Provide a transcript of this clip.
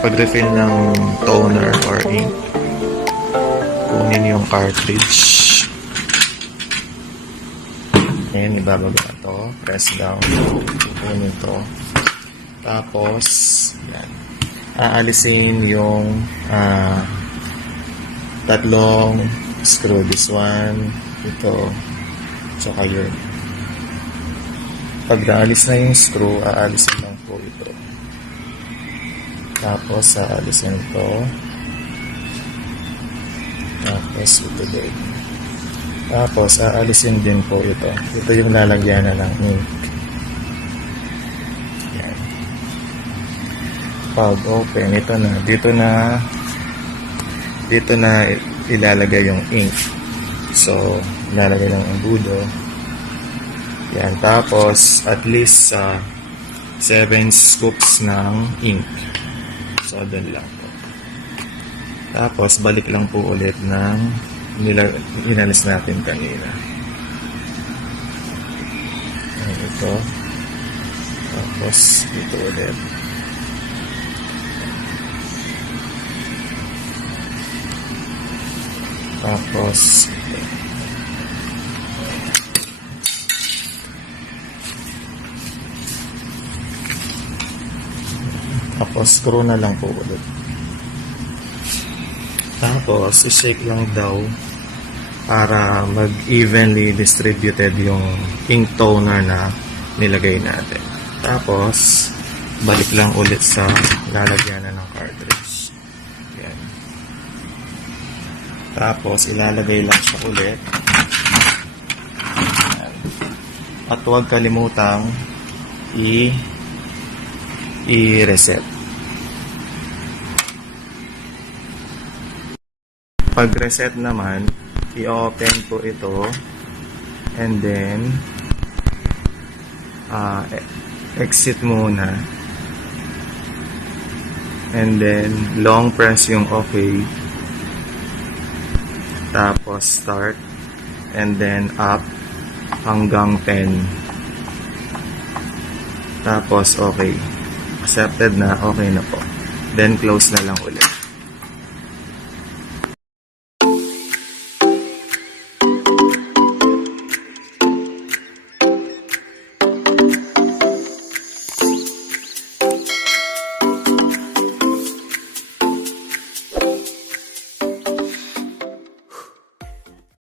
pag-refill ng toner or ink, kunin yung cartridge. Ayan, ibababa ito. Press down. Kunin ito. Tapos, yan. Aalisin yung tatlong screw. This one, ito, tsaka yun. Pag naalis na yung screw, aalisin lang po ito. Tapos, aalisin ito. Tapos, ito din. Tapos, aalisin din po ito. Ito yung lalagyan na ng ink. Yan. Pag open, ito na. Dito na ilalagay yung ink. So, ilalagay ng embudo. Yan. Tapos, at least 7 scoops ng ink. So, doon lang po. Tapos, balik lang po ulit ng inalis natin kanina. Ito. Tapos, ito ulit. Tapos, screw na lang po ulit. Tapos, i-shake lang daw para mag-evenly distributed yung ink toner na nilagay natin. Tapos, balik lang ulit sa lalagyanan ng cartridge. Yan. Tapos, ilalagay lang siya ulit. Yan. At huwag kalimutang i-reset. Pag reset naman, i-open po ito and then exit muna and then long press yung OK, tapos start and then up hanggang 10, tapos OK, accepted na, okay na po, then close na lang ulit.